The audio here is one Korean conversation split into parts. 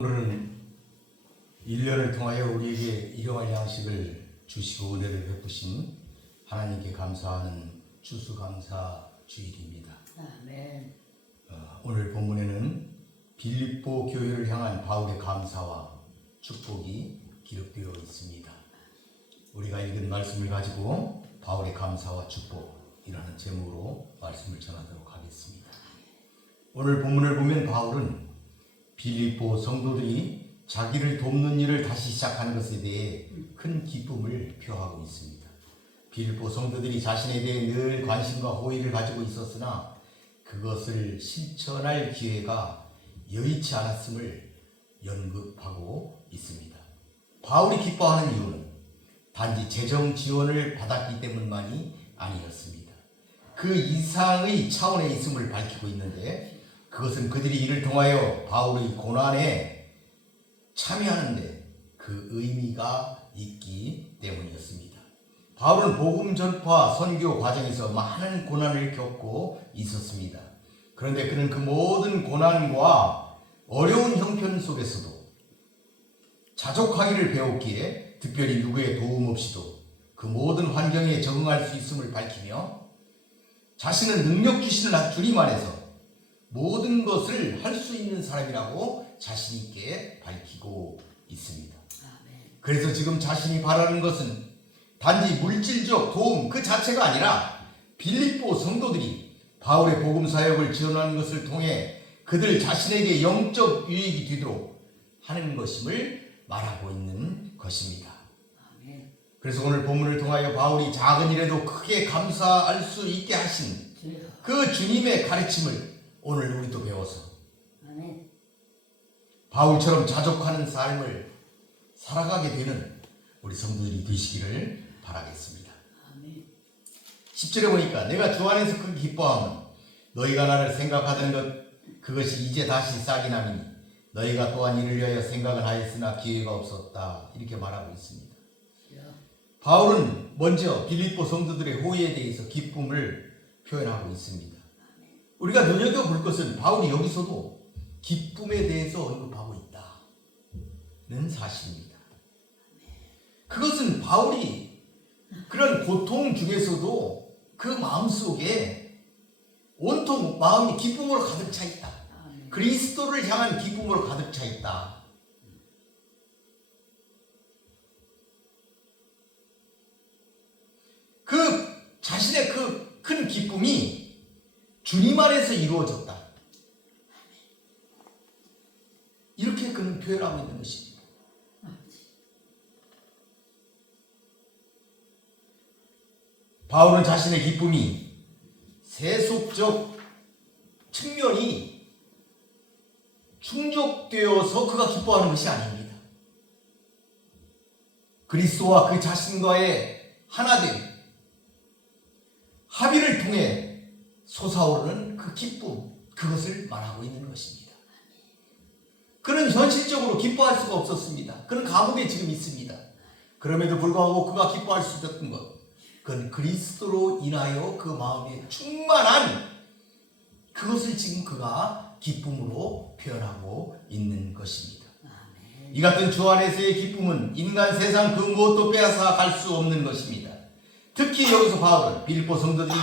오늘은 1년을 통하여 우리에게 일용할 양식을 주시고 은혜를 베푸신 하나님께 감사하는 추수감사 주일입니다. 아멘. 오늘 본문에는 빌립보 교회를 향한 바울의 감사와 축복이 기록되어 있습니다. 우리가 읽은 말씀을 가지고 바울의 감사와 축복이라는 제목으로 말씀을 전하도록 하겠습니다. 오늘 본문을 보면 바울은 빌립보 성도들이 자기를 돕는 일을 다시 시작하는 것에 대해 큰 기쁨을 표하고 있습니다. 빌립보 성도들이 자신에 대해 늘 관심과 호의를 가지고 있었으나 그것을 실천할 기회가 여의치 않았음을 연극하고 있습니다. 바울이 기뻐하는 이유는 단지 재정 지원을 받았기 때문만이 아니었습니다. 그 이상의 차원에 있음을 밝히고 있는데 그것은 그들이 이를 통하여 바울의 고난에 참여하는데 그 의미가 있기 때문이었습니다. 바울은 복음 전파 선교 과정에서 많은 고난을 겪고 있었습니다. 그런데 그는 그 모든 고난과 어려운 형편 속에서도 자족하기를 배웠기에 특별히 누구의 도움 없이도 그 모든 환경에 적응할 수 있음을 밝히며 자신은 능력 주시는 주님 안에서 모든 것을 할 수 있는 사람이라고 자신 있게 밝히고 있습니다. 그래서 지금 자신이 바라는 것은 단지 물질적 도움 그 자체가 아니라 빌립보 성도들이 바울의 복음 사역을 지원하는 것을 통해 그들 자신에게 영적 유익이 되도록 하는 것임을 말하고 있는 것입니다. 그래서 오늘 본문을 통하여 바울이 작은 일에도 크게 감사할 수 있게 하신 그 주님의 가르침을 오늘 우리도 배워서 바울처럼 자족하는 삶을 살아가게 되는 우리 성도들이 되시기를 바라겠습니다. 10절에 보니까 내가 주 안에서 크게 기뻐하면 너희가 나를 생각하던 그것이 이제 다시 싹이 나미니 너희가 또한 이를 위하여 생각을 하였으나 기회가 없었다 이렇게 말하고 있습니다. 바울은 먼저 빌립보 성도들의 호의에 대해서 기쁨을 표현하고 있습니다. 우리가 눈여겨볼 것은 바울이 여기서도 기쁨에 대해서 언급하고 있다는 사실입니다. 그것은 바울이 그런 고통 중에서도 그 마음속에 온통 마음이 기쁨으로 가득 차 있다. 그리스도를 향한 기쁨으로 가득 차 있다. 그 자신의 그 큰 기쁨이 주님 안에서 이루어졌다. 이렇게 그는 표현하고 있는 것입니다. 바울은 자신의 기쁨이 세속적 측면이 충족되어서 그가 기뻐하는 것이 아닙니다. 그리스도와 그 자신과의 하나됨, 합의를 통해 솟아오르는 그 기쁨, 그것을 말하고 있는 것입니다. 그는 현실적으로 기뻐할 수가 없었습니다. 그는 감옥에 지금 있습니다. 그럼에도 불구하고 그가 기뻐할 수 있었던 것, 그건 그리스도로 인하여 그 마음에 충만한 그것을 지금 그가 기쁨으로 표현하고 있는 것입니다. 이 같은 주 안에서의 기쁨은 인간 세상 그 무엇도 빼앗아 갈 수 없는 것입니다. 특히 여기서 바울은 빌립보 성도들이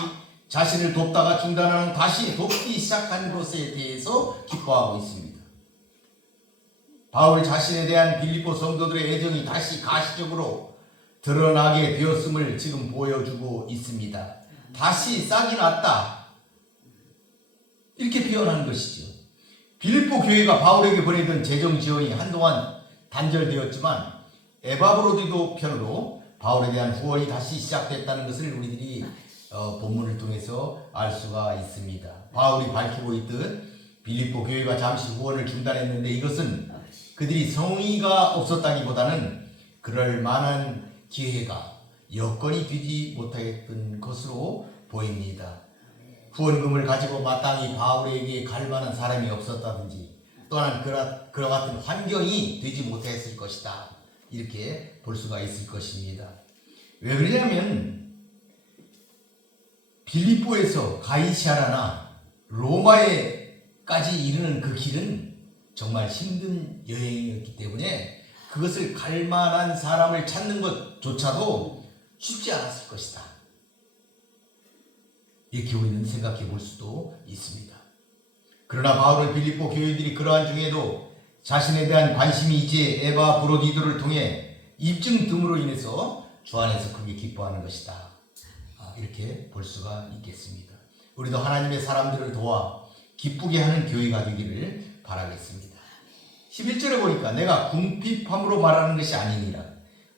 자신을 돕다가 중단하는 다시 돕기 시작한 것에 대해서 기뻐하고 있습니다. 바울 자신에 대한 빌립보 성도들의 애정이 다시 가시적으로 드러나게 되었음을 지금 보여주고 있습니다. 다시 싹이 났다. 이렇게 표현하는 것이죠. 빌립보 교회가 바울에게 보내던 재정 지원이 한동안 단절되었지만 에바브로디도 편으로 바울에 대한 후원이 다시 시작됐다는 것을 우리들이 본문을 통해서 알 수가 있습니다. 바울이 밝히고 있듯 빌립보 교회가 잠시 후원을 중단했는데 이것은 그들이 성의가 없었다기보다는 그럴 만한 기회가 여건이 되지 못했던 것으로 보입니다. 후원금을 가지고 마땅히 바울에게 갈 만한 사람이 없었다든지 또는 그와 같은 환경이 되지 못했을 것이다. 이렇게 볼 수가 있을 것입니다. 왜 그러냐면 빌립보에서 가이사랴나 로마에까지 이르는 그 길은 정말 힘든 여행이었기 때문에 그것을 갈 만한 사람을 찾는 것조차도 쉽지 않았을 것이다. 이렇게 우리는 생각해 볼 수도 있습니다. 그러나 바울은 빌립보 교인들이 그러한 중에도 자신에 대한 관심이 이제 에바 브로디도를 통해 입증 등으로 인해서 주 안에서 크게 기뻐하는 것이다. 이렇게 볼 수가 있겠습니다. 우리도 하나님의 사람들을 도와 기쁘게 하는 교회가 되기를 바라겠습니다. 11절에 보니까 내가 궁핍함으로 말하는 것이 아니니라.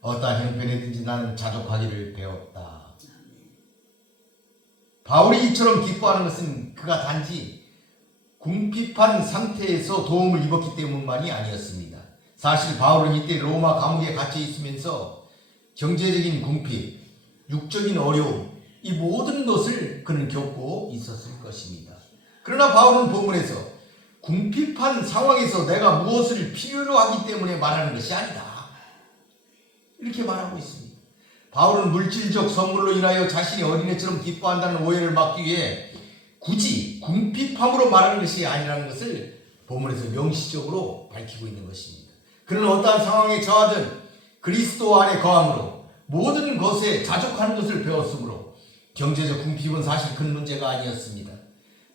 어떠한 형편에든지 나는 자족하기를 배웠다. 바울이 이처럼 기뻐하는 것은 그가 단지 궁핍한 상태에서 도움을 입었기 때문만이 아니었습니다. 사실 바울은 이때 로마 감옥에 갇혀 있으면서 경제적인 궁핍, 육적인 어려움, 이 모든 것을 그는 겪고 있었을 것입니다. 그러나 바울은 본문에서 궁핍한 상황에서 내가 무엇을 필요로 하기 때문에 말하는 것이 아니다. 이렇게 말하고 있습니다. 바울은 물질적 선물로 인하여 자신이 어린애처럼 기뻐한다는 오해를 막기 위해 굳이 궁핍함으로 말하는 것이 아니라는 것을 본문에서 명시적으로 밝히고 있는 것입니다. 그는 어떠한 상황에 처하든 그리스도 안에 거함으로 모든 것에 자족하는 것을 배웠으므로 경제적 궁핍은 사실 큰 문제가 아니었습니다.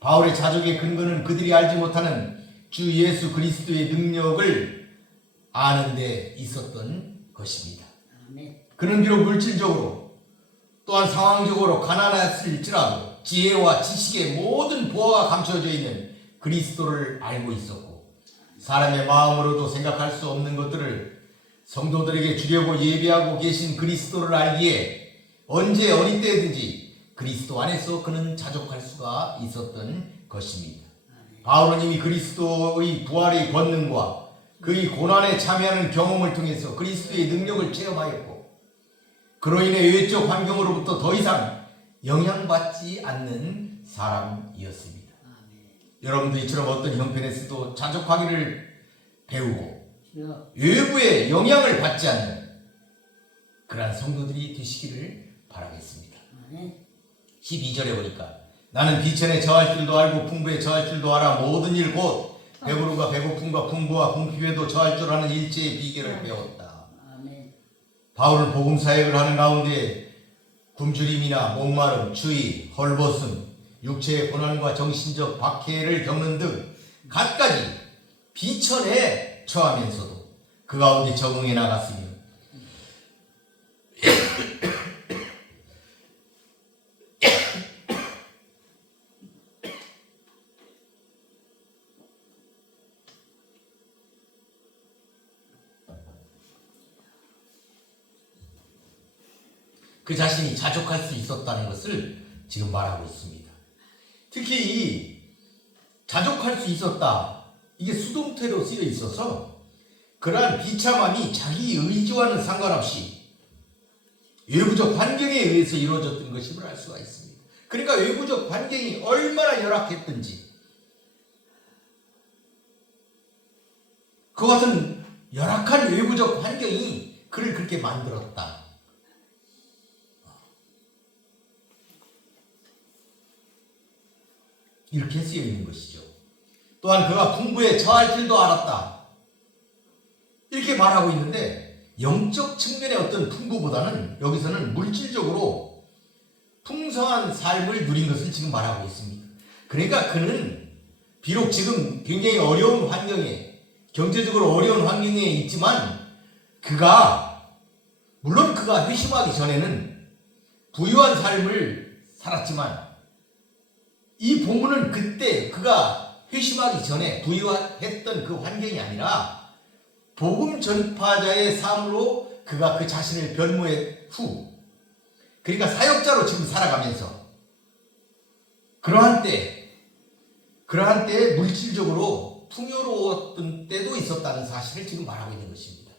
바울의 자족의 근거는 그들이 알지 못하는 주 예수 그리스도의 능력을 아는 데 있었던 것입니다. 그는 비록 물질적으로 또한 상황적으로 가난했을지라도 지혜와 지식의 모든 보화가 감춰져 있는 그리스도를 알고 있었고 사람의 마음으로도 생각할 수 없는 것들을 성도들에게 주려고 예비하고 계신 그리스도를 알기에 언제 어느 때든지 그리스도 안에서 그는 자족할 수가 있었던 것입니다. 바울은 이미 그리스도의 부활의 권능과 그의 고난에 참여하는 경험을 통해서 그리스도의 능력을 체험하였고 그로 인해 외적 환경으로부터 더 이상 영향받지 않는 사람이었습니다. 여러분도 이처럼 어떤 형편에서도 자족하기를 배우고 외부의 영향을 받지 않는 그러한 성도들이 되시기를 바라겠습니다. 12절에 보니까 나는 비천에 처할 줄도 알고 풍부에 처할 줄도 알아 모든 일 곧 배부름과 배고픔과 풍부와 궁핍에도 처할 줄 아는 일체의 비결을 배웠다. 바울은 복음 사역을 하는 가운데 굶주림이나 목마름, 추위, 헐벗음, 육체의 고난과 정신적 박해를 겪는 등 갖가지 비천에 처하면서도 그 가운데 적응해 나갔으며 그 자신이 자족할 수 있었다는 것을 지금 말하고 있습니다. 특히 이 자족할 수 있었다, 이게 수동태로 쓰여 있어서 그러한 비참함이 자기 의지와는 상관없이 외부적 환경에 의해서 이루어졌던 것임을 알 수가 있습니다. 그러니까 외부적 환경이 얼마나 열악했든지 그 같은 열악한 외부적 환경이 그를 그렇게 만들었다. 이렇게 쓰여 있는 것이죠. 또한 그가 풍부에 처할 줄도 알았다. 이렇게 말하고 있는데 영적 측면의 어떤 풍부보다는 여기서는 물질적으로 풍성한 삶을 누린 것을 지금 말하고 있습니다. 그러니까 그는 비록 지금 굉장히 어려운 환경에, 경제적으로 어려운 환경에 있지만 물론 그가 회심하기 전에는 부유한 삶을 살았지만 이 본문은 그때 그가 회심하기 전에 부유했던 그 환경이 아니라 복음 전파자의 삶으로 그가 그 자신을 변모한 후, 그러니까 사역자로 지금 살아가면서 그러한 때에 물질적으로 풍요로웠던 때도 있었다는 사실을 지금 말하고 있는 것입니다.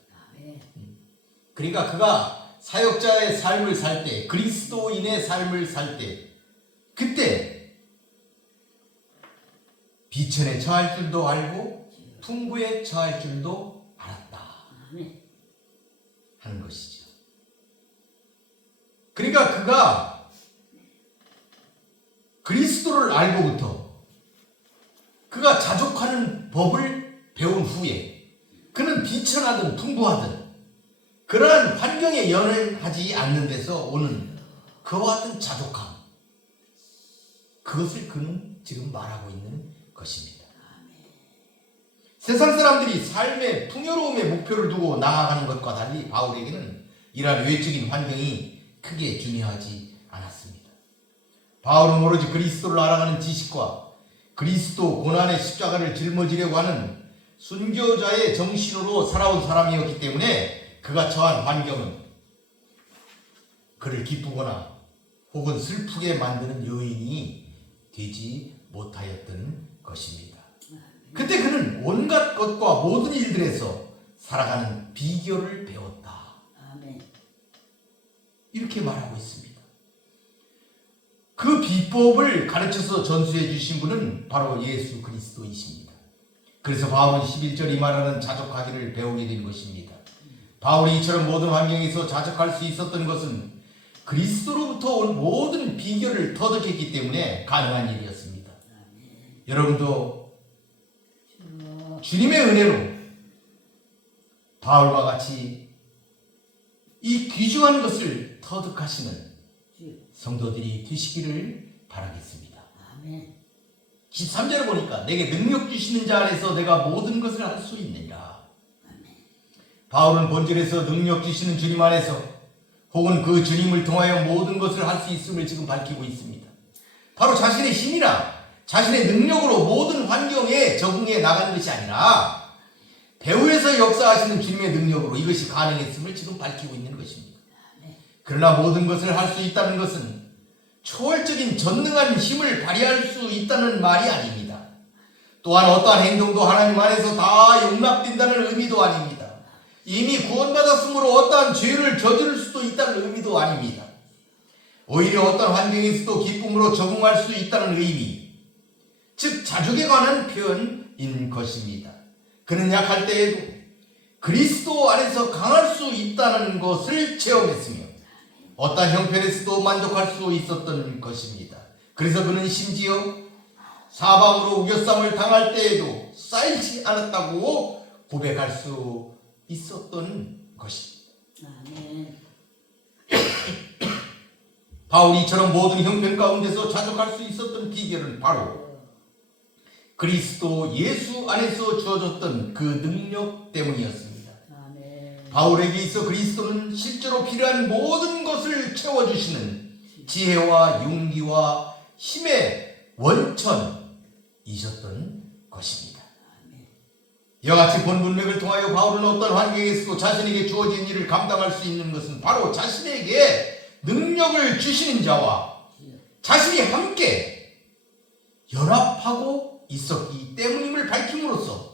그러니까 그가 사역자의 삶을 살 때, 그리스도인의 삶을 살 때, 그때 비천에 처할 줄도 알고 풍부에 처할 줄도 알았다 하는 것이죠. 그러니까 그가 그리스도를 알고부터 그가 자족하는 법을 배운 후에 그는 비천하든 풍부하든 그러한 환경에 연연하지 않는 데서 오는 그와 같은 자족함, 그것을 그는 지금 말하고 있는 것입니다. 세상 사람들이 삶의 풍요로움의 목표를 두고 나아가는 것과 달리 바울에게는 이러한 외적인 환경이 크게 중요하지 않았습니다. 바울은 오로지 그리스도를 알아가는 지식과 그리스도 고난의 십자가를 짊어지려고 하는 순교자의 정신으로 살아온 사람이었기 때문에 그가 처한 환경은 그를 기쁘거나 혹은 슬프게 만드는 요인이 되지 못하였던 것입니다. 그때 그는 온갖 것과 모든 일들에서 살아가는 비결을 배웠다. 이렇게 말하고 있습니다. 그 비법을 가르쳐서 전수해 주신 분은 바로 예수 그리스도이십니다. 그래서 바울은 11절 이 말하는 자족하기를 배우게 된 것입니다. 바울이 이처럼 모든 환경에서 자족할 수 있었던 것은 그리스도로부터 온 모든 비결을 터득했기 때문에 가능한 일이었습니다. 여러분도 주님의 은혜로 바울과 같이 이 귀중한 것을 터득하시는 성도들이 되시기를 바라겠습니다. 13절을 보니까 내게 능력 주시는 자 안에서 내가 모든 것을 할 수 있느니라. 바울은 본질에서 능력 주시는 주님 안에서 혹은 그 주님을 통하여 모든 것을 할 수 있음을 지금 밝히고 있습니다. 바로 자신의 힘이나 자신의 능력으로 모든 환경에 적응해 나가는 것이 아니라 배후에서 역사하시는 주님의 능력으로 이것이 가능했음을 지금 밝히고 있는 것입니다. 그러나 모든 것을 할 수 있다는 것은 초월적인 전능한 힘을 발휘할 수 있다는 말이 아닙니다. 또한 어떠한 행동도 하나님 안에서 다 용납된다는 의미도 아닙니다. 이미 구원받았으므로 어떠한 죄를 저지를 수도 있다는 의미도 아닙니다. 오히려 어떤 환경에서도 기쁨으로 적응할 수 있다는 의미, 즉 자족에 관한 표현인 것입니다. 그는 약할 때에도 그리스도 안에서 강할 수 있다는 것을 체험했으며 어떤 형편에서도 만족할 수 있었던 것입니다. 그래서 그는 심지어 사방으로 우겨쌈을 당할 때에도 쌓이지 않았다고 고백할 수 있었던 것입니다. 바울이 이처럼 모든 형편 가운데서 자족할 수 있었던 비결은 바로 그리스도 예수 안에서 주어졌던 그 능력 때문이었습니다. 바울에게 있어 그리스도는 실제로 필요한 모든 것을 채워주시는 지혜와 용기와 힘의 원천이셨던 것입니다. 이와 같이 본 문맥을 통하여 바울은 어떤 환경에서도 자신에게 주어진 일을 감당할 수 있는 것은 바로 자신에게 능력을 주시는 자와 자신이 함께 연합하고 있었기 때문임을 밝힘으로써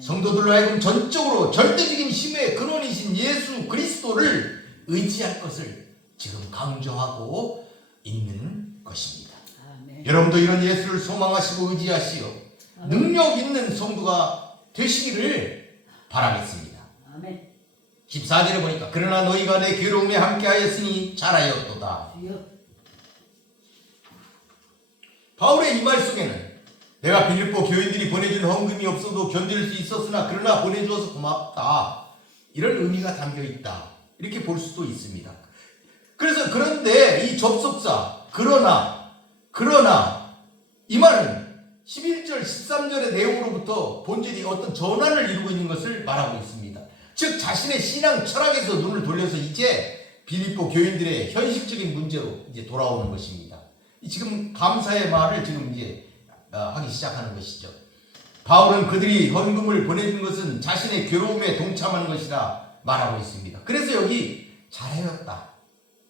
성도들로 하여금 전적으로 절대적인 힘의 근원이신 예수 그리스도를 의지할 것을 지금 강조하고 있는 것입니다. 여러분도 이런 예수를 소망하시고 의지하시어 능력 있는 성도가 되시기를 바라겠습니다. 14절에 보니까 그러나 너희가 내 괴로움에 함께하였으니 잘하였도다. 바울의 이 말 속에는 내가 빌립보 교인들이 보내준 헌금이 없어도 견딜 수 있었으나 그러나 보내주어서 고맙다, 이런 의미가 담겨있다, 이렇게 볼 수도 있습니다. 그래서 그런데 이 접속사 그러나 이 말은 11절 13절의 내용으로부터 본질이 어떤 전환을 이루고 있는 것을 말하고 있습니다. 즉 자신의 신앙 철학에서 눈을 돌려서 이제 빌립보 교인들의 현실적인 문제로 이제 돌아오는 것입니다. 지금 감사의 말을 지금 이제 하기 시작하는 것이죠. 바울은 그들이 헌금을 보내준 것은 자신의 괴로움에 동참한 것이라 말하고 있습니다. 그래서 여기 잘하였다,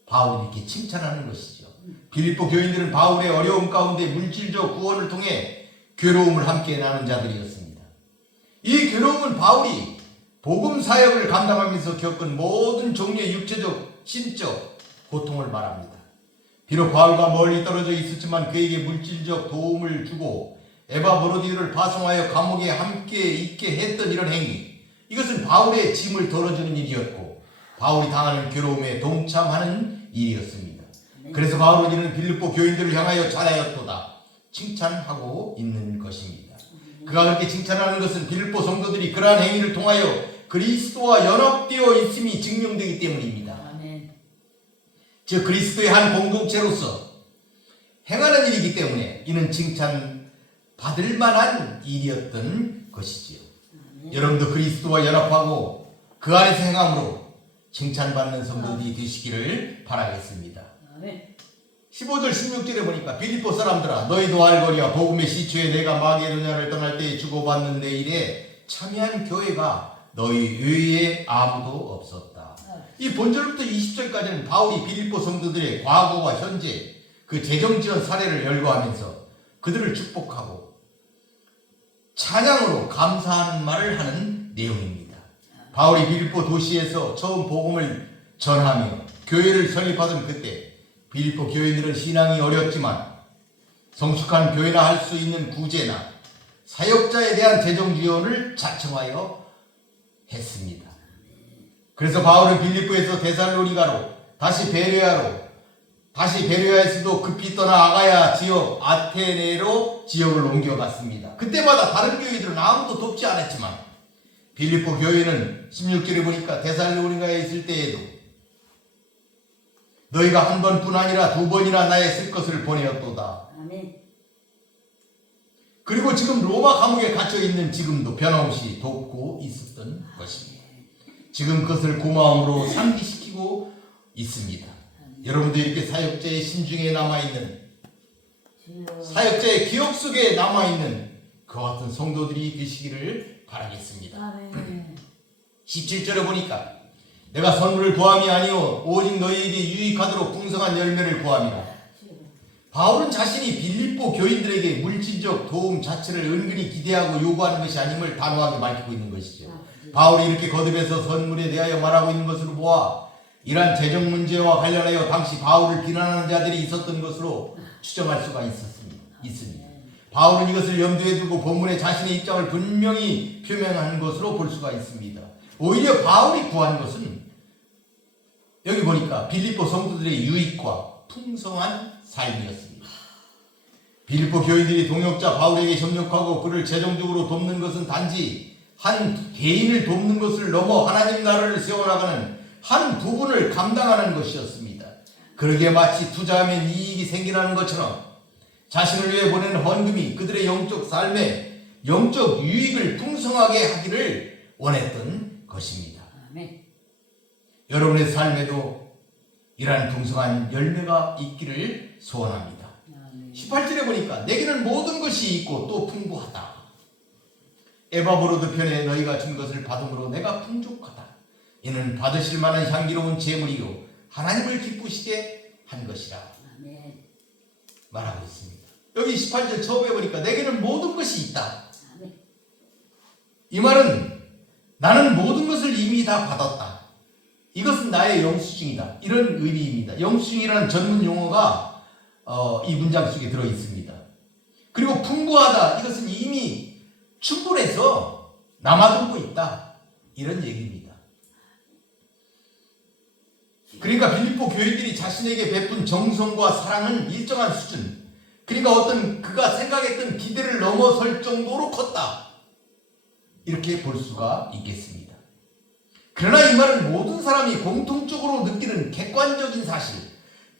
바울이 이렇게 칭찬하는 것이죠. 빌립보 교인들은 바울의 어려움 가운데 물질적 구원을 통해 괴로움을 함께 나눈 자들이었습니다. 이 괴로움은 바울이 복음 사역을 감당하면서 겪은 모든 종류의 육체적, 신적 고통을 말합니다. 비록 바울과 멀리 떨어져 있었지만 그에게 물질적 도움을 주고 에바브로디오를 파송하여 감옥에 함께 있게 했던 이런 행위, 이것은 바울의 짐을 덜어주는 일이었고 바울이 당하는 괴로움에 동참하는 일이었습니다. 그래서 바울은 이는 빌립보 교인들을 향하여 잘하였도다 칭찬하고 있는 것입니다. 그가 그렇게 칭찬하는 것은 빌립보 성도들이 그러한 행위를 통하여 그리스도와 연합되어 있음이 증명되기 때문입니다. 즉 그리스도의 한 공동체로서 행하는 일이기 때문에 이는 칭찬받을 만한 일이었던 것이지요. 여러분도 그리스도와 연합하고 그 안에서 행함으로 칭찬받는 성도들이 되시기를 바라겠습니다. 15절 16절에 보니까 빌립보 사람들아 너희도 알거니와 복음의 시초에 내가 마게도냐를 떠날 때에 주고받는 내 일에 참여한 교회가 너희 외에 아무도 없었다. 이 본절부터 20절까지는 바울이 빌립보 성도들의 과거와 현재 그 재정지원 사례를 열거하면서 그들을 축복하고 찬양으로 감사하는 말을 하는 내용입니다. 바울이 빌립보 도시에서 처음 복음을 전하며 교회를 설립하던 그때 빌립보 교인들은 신앙이 어렸지만 성숙한 교회나 할 수 있는 구제나 사역자에 대한 재정 지원을 자청하여 했습니다. 그래서 바울은 빌립보에서 데살로니가로 다시 베레아에서도 급히 떠나 아가야 지역 아테네로 지역을 옮겨갔습니다. 그때마다 다른 교회들은 아무도 돕지 않았지만 빌립보 교회는 16절에 보니까 데살로니가에 있을 때에도 너희가 한 번뿐 아니라 두 번이나 나의 쓸 것을 보내었도다. 그리고 지금 로마 감옥에 갇혀있는 지금도 변함없이 돕고 있었던 것입니다. 지금 그것을 고마움으로 상기시키고 있습니다. 여러분도 이렇게 사역자의 심중에 남아있는 사역자의 기억 속에 남아있는 그와 같은 성도들이 되시기를 바라겠습니다. 17절에 보니까 내가 선물을 구함이 아니오 오직 너희에게 유익하도록 풍성한 열매를 구함이라. 바울은 자신이 빌립보 교인들에게 물질적 도움 자체를 은근히 기대하고 요구하는 것이 아님을 단호하게 밝히고 있는 것이죠. 바울이 이렇게 거듭해서 선물에 대하여 말하고 있는 것으로 보아 이러한 재정 문제와 관련하여 당시 바울을 비난하는 자들이 있었던 것으로 추정할 수가 있습니다. 바울은 이것을 염두에 두고 본문에 자신의 입장을 분명히 표명하는 것으로 볼 수가 있습니다. 오히려 바울이 구한 것은 여기 보니까 빌립보 성도들의 유익과 풍성한 삶이었습니다. 빌립보 교인들이 동역자 바울에게 협력하고 그를 재정적으로 돕는 것은 단지 한 개인을 돕는 것을 넘어 하나님 나라를 세워나가는 한 부분을 감당하는 것이었습니다. 그러기에 마치 투자하면 이익이 생기라는 것처럼 자신을 위해 보낸 헌금이 그들의 영적 삶에 영적 유익을 풍성하게 하기를 원했던 것입니다. 여러분의 삶에도 이러한 풍성한 열매가 있기를 소원합니다. 18절에 보니까 내게는 모든 것이 있고 또 풍부하다. 에바브로드 편에 너희가 준 것을 받음으로 내가 풍족하다. 이는 받으실 만한 향기로운 제물이요 하나님을 기쁘시게 한 것이라 말하고 있습니다. 여기 18절 처음에 보니까 내게는 모든 것이 있다. 이 말은 나는 모든 것을 이미 다 받았다. 이것은 나의 영수증이다. 이런 의미입니다. 영수증이라는 전문 용어가 이 문장 속에 들어 있습니다. 그리고 풍부하다. 이것은 이미 충분해서 남아돌고 있다. 이런 얘기입니다. 그러니까 빌립보 교인들이 자신에게 베푼 정성과 사랑은 일정한 수준, 그러니까 그가 생각했던 기대를 넘어설 정도로 컸다. 이렇게 볼 수가 있겠습니다. 그러나 이 말은 모든 사람이 공통적으로 느끼는 객관적인 사실,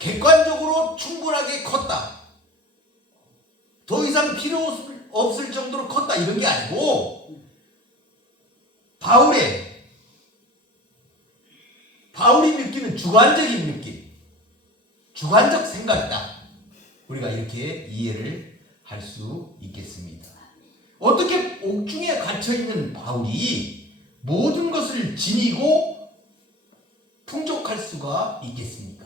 객관적으로 충분하게 컸다. 더 이상 필요 없을 정도로 컸다. 이런 게 아니고 바울이 느끼는 주관적인 느낌, 주관적 생각이다. 우리가 이렇게 이해를 할 수 있겠습니다. 어떻게 옥중에 갇혀있는 바울이 모든 것을 지니고 풍족할 수가 있겠습니까?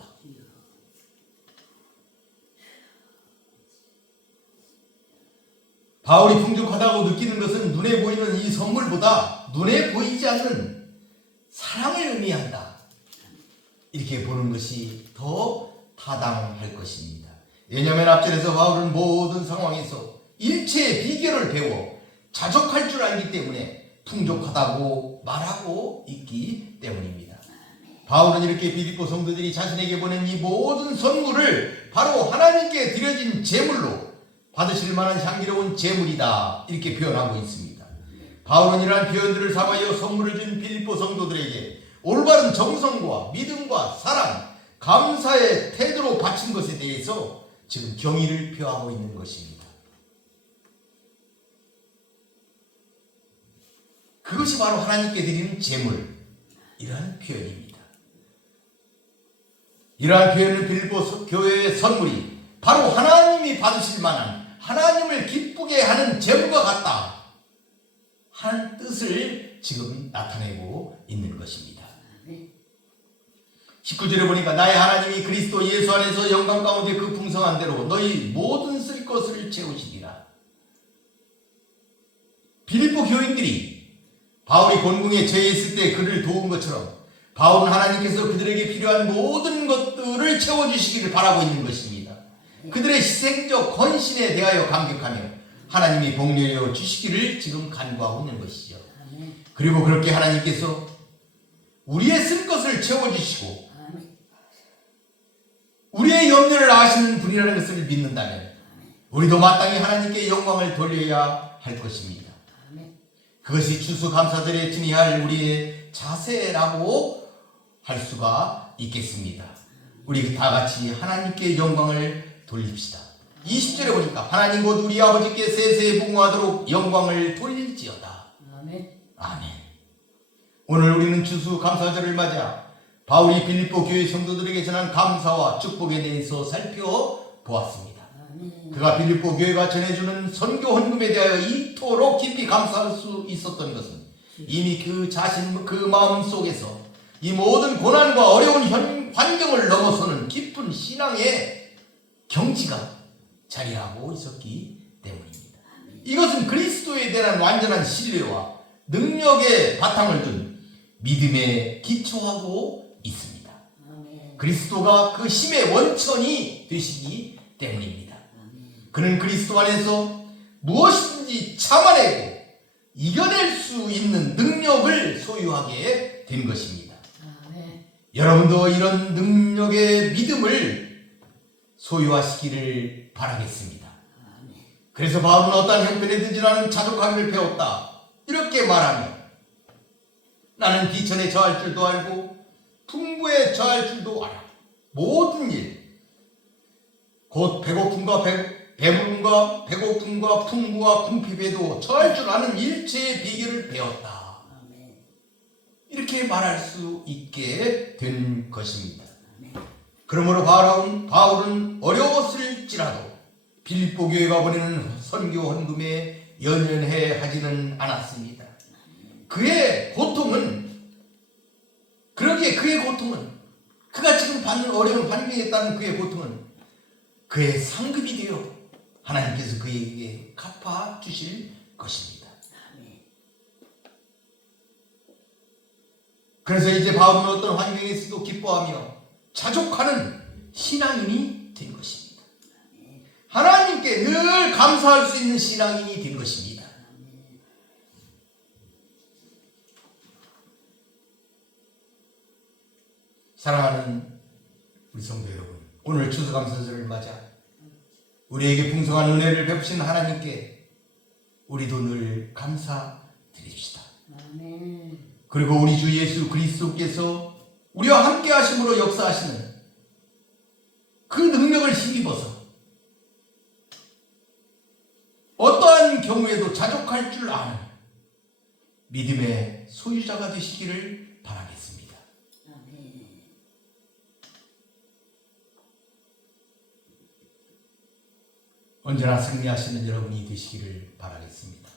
바울이 풍족하다고 느끼는 것은 눈에 보이는 이 선물보다 눈에 보이지 않는 사랑을 의미한다. 이렇게 보는 것이 더 타당할 것입니다. 왜냐하면 앞절에서 바울은 모든 상황에서 일체의 비결을 배워 자족할 줄 알기 때문에 풍족하다고 말하고 있기 때문입니다. 바울은 이렇게 빌립보 성도들이 자신에게 보낸 이 모든 선물을 바로 하나님께 드려진 제물로 받으실 만한 향기로운 제물이다 이렇게 표현하고 있습니다. 바울은 이러한 표현들을 삼아여 선물을 준 빌립보 성도들에게 올바른 정성과 믿음과 사랑, 감사의 태도로 바친 것에 대해서 지금 경의를 표하고 있는 것입니다. 그것이 바로 하나님께 드리는 제물, 이러한 표현입니다. 이러한 표현은 빌립보 교회의 선물이 바로 하나님이 받으실 만한, 하나님을 기쁘게 하는 제물과 같다 하는 뜻을 지금 나타내고 있는 것입니다. 19절에 보니까 나의 하나님이 그리스도 예수 안에서 영광 가운데 그 풍성한 대로 너희 모든 쓸 것을 채우시리라. 빌립보 교인들이 바울이 곤궁에 처해 있을 때 그를 도운 것처럼 바울은 하나님께서 그들에게 필요한 모든 것들을 채워주시기를 바라고 있는 것입니다. 그들의 희생적 헌신에 대하여 감격하며 하나님이 복려여 주시기를 지금 간구하고 있는 것이죠. 그리고 그렇게 하나님께서 우리의 쓸 것을 채워주시고 우리의 염려를 아시는 분이라는 것을 믿는다면 우리도 마땅히 하나님께 영광을 돌려야 할 것입니다. 그것이 추수감사절에 지니할 우리의 자세라고 할 수가 있겠습니다. 우리 다 같이 하나님께 영광을 돌립시다. 20절에 보니까 하나님 곧 우리 아버지께 세세에 무궁하도록 영광을 돌릴지어다. 아멘. 아멘. 오늘 우리는 추수감사절을 맞아 바울이 빌립보 교회 성도들에게 전한 감사와 축복에 대해서 살펴보았습니다. 그가 빌립보 교회가 전해주는 선교 헌금에 대하여 이토록 깊이 감사할 수 있었던 것은 이미 그 자신 그 마음 속에서 이 모든 고난과 어려운 환경을 넘어서는 깊은 신앙의 경지가 자리하고 있었기 때문입니다. 이것은 그리스도에 대한 완전한 신뢰와 능력의 바탕을 둔 믿음에 기초하고 있습니다. 그리스도가 그 힘의 원천이 되시기 때문입니다. 그는 그리스도 안에서 무엇이든지 참아내고 이겨낼 수 있는 능력을 소유하게 된 것입니다. 여러분도 이런 능력의 믿음을 소유하시기를 바라겠습니다. 그래서 바울은 어떠한 형편이든지 나는 자족하기를 배웠다 이렇게 말하며 나는 비천에 처할 줄도 알고 풍부에 처할 줄도 알아. 모든 일 곧 배고픔과 배부름과 배고픔과 풍부와 궁핍에도 처할 줄 아는 일체의 비결을 배웠다. 이렇게 말할 수 있게 된 것입니다. 그러므로 바울은 어려웠을지라도 빌립보 교회가 보내는 선교 헌금에 연연해 하지는 않았습니다. 그의 고통은 그가 지금 받는 어려운 환경에 있다는 그의 고통은 그의 상급이 되어 하나님께서 그에게 갚아 주실 것입니다. 그래서 이제 바울은 어떤 환경에서도 기뻐하며 자족하는 신앙인이 된 것입니다. 하나님께 늘 감사할 수 있는 신앙인이 된 것입니다. 사랑하는 우리 성도 여러분, 오늘 추수감사절을 맞아 우리에게 풍성한 은혜를 베푸신 하나님께 우리도 늘 감사드립시다. 그리고 우리 주 예수 그리스도께서 우리와 함께 하심으로 역사하시는 그 능력을 힘입어서 어떠한 경우에도 자족할 줄 아는 믿음의 소유자가 되시기를 바라겠습니다. 언제나 승리하시는 여러분이 되시기를 바라겠습니다.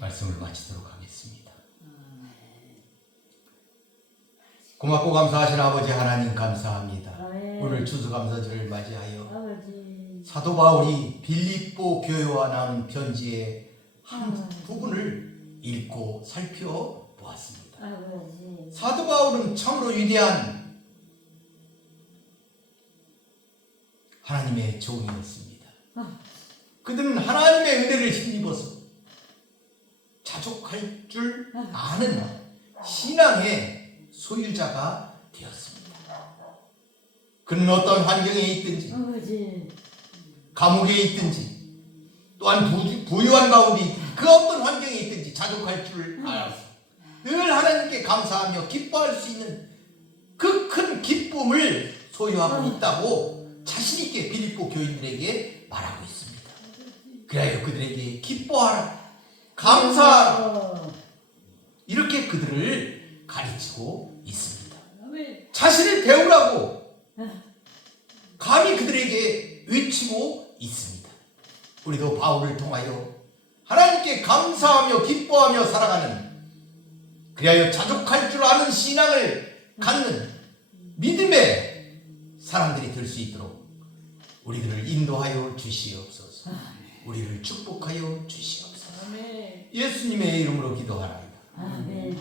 말씀을 마치도록 하겠습니다. 고맙고 감사하신 아버지 하나님 감사합니다. 오늘 추수감사절을 맞이하여 사도 바울이 빌립보 교회와 나눈 편지의 한 부분을 읽고 살펴보았습니다. 사도 바울은 참으로 위대한 하나님의 종이었습니다. 그들은 하나님의 은혜를 힘입어서 자족할 줄 아는 신앙의 소유자가 되었습니다. 그는 어떤 환경에 있든지 감옥에 있든지 또한 부유한 가운데 있든지 그 어떤 환경에 있든지 자족할 줄 알아서 늘 하나님께 감사하며 기뻐할 수 있는 그 큰 기쁨을 소유하고 있다고 자신 있게 빌립보 교인들에게 말하고 있습니다. 그래야 그들에게 기뻐하라, 감사하라, 이렇게 그들을 가르치고 있습니다. 자신을 배우라고 감히 그들에게 외치고 있습니다. 우리도 바울을 통하여 하나님께 감사하며 기뻐하며 살아가는, 그리하여 자족할 줄 아는 신앙을 갖는 믿음의 사람들이 될 수 있도록 우리들을 인도하여 주시옵소서. 우리를 축복하여 주시옵소서. 예수님의 이름으로 기도하나이다. 아멘.